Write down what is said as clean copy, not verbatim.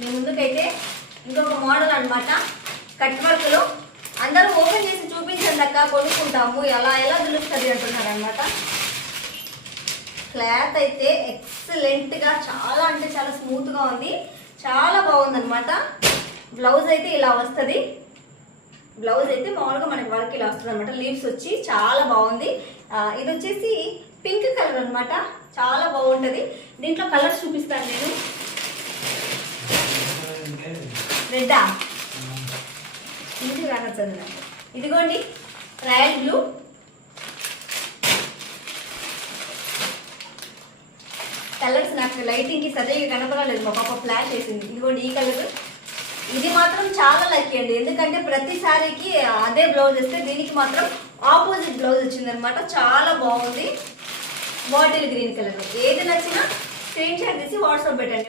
మీ ముందుకైతే ఇంకొక మోడల్ అనమాట, కట్ వర్క్లో. అందరూ ఓపెన్ చేసి చూపించండి అక్క, కొనుక్కుంటాము, ఎలా ఎలా తెలుస్తుంది అంటున్నారు అనమాట. క్లాత్ అయితే ఎక్సలెంట్గా, చాలా అంటే చాలా స్మూత్గా ఉంది, చాలా బాగుందన్నమాట. బ్లౌజ్ అయితే ఇలా వస్తుంది. బ్లౌజ్ అయితే మామూలుగా మనకి వర్క్ ఇలా వస్తుంది అనమాట. లీవ్స్ వచ్చి చాలా బాగుంది. ఇది వచ్చేసి పింక్ కలర్ అనమాట, చాలా బాగుంటుంది. దీంట్లో కలర్స్ చూపిస్తాను నేను. రెడ్డా ఇంటికి రానొచ్చండి నాకు. ఇదిగోండి రాయల్ బ్లూ, కలర్స్ నాకు లైటింగ్కి సరిగ్గా కనపడలేదు, మా పాప ఫ్లాష్ వేసింది. ఇదిగోండి ఈ కలర్, ఇది మాత్రం చాలా లక్కీ అండి, ఎందుకంటే ప్రతి సారీకి అదే బ్లౌజ్ వస్తే దీనికి మాత్రం ఆపోజిట్ బ్లౌజ్ వచ్చింది అనమాట. చాలా బాగుంది. Bottle green colour. ఏది నచ్చినా స్క్రీన్ షాట్ తీసి వాట్సాప్ పెట్టండి.